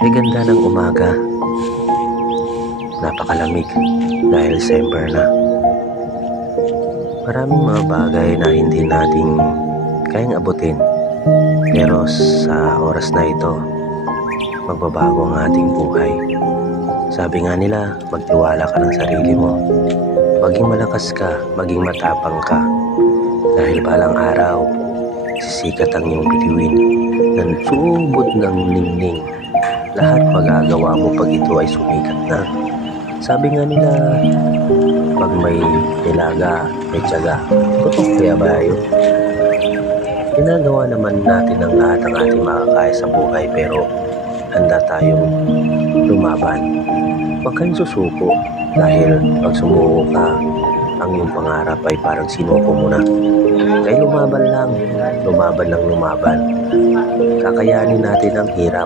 Ay ganda ng umaga. Napakalamig dahil December na. Maraming mga bagay na hindi nating kayang abutin. Pero sa oras na ito, magbabago ang ating buhay. Sabi nga nila, magtiwala ka ng sarili mo. Maging malakas ka, maging matapang ka. Dahil balang araw, sisikat ang iyong bituin ng subod ng ningning. Lahat magagawa mo pag ito ay sumikat na. Sabi nga nila, pag may nilaga, may tiyaga. Totoo kaya ba yun? Ginagawa naman natin ang lahat ng ating makakaya sa buhay pero handa tayong lumaban. Huwag kayong susuko dahil pag sumuko ka, ang iyong pangarap ay parang sinuko mo na. Kaya lumaban lang, lumaban. Kakayanin natin ang hirap.